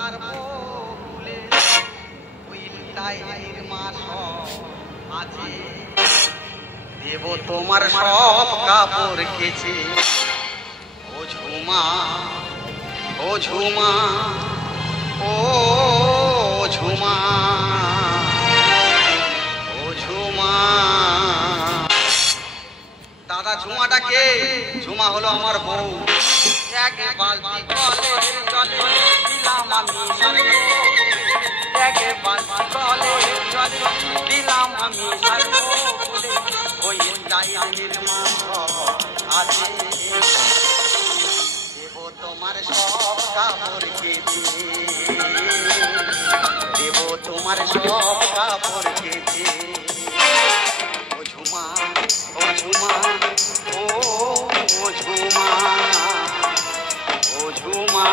তার বকুলে উইলটাই মাস আছে দেব তোমার সব কাপড় কেচে ও ঝুমা ও ঝুমা ও ঝুমা ও ঝুমা। দাদা ঝুমাটা কে? ঝুমা হলো আমার বউ। এক বালতি কলের জলে দিলাম আমি সারবো, এক বালতি কলের জলে দিলাম আমি সারবো বলে ওই টাইমের মাছ আছে দেব তোমার সব কাপড় কেচে, দেব তোমার সব কাপড় কেচে ও ঝুমা ও ঝুমা ও ঝুমা ও ঝুমা।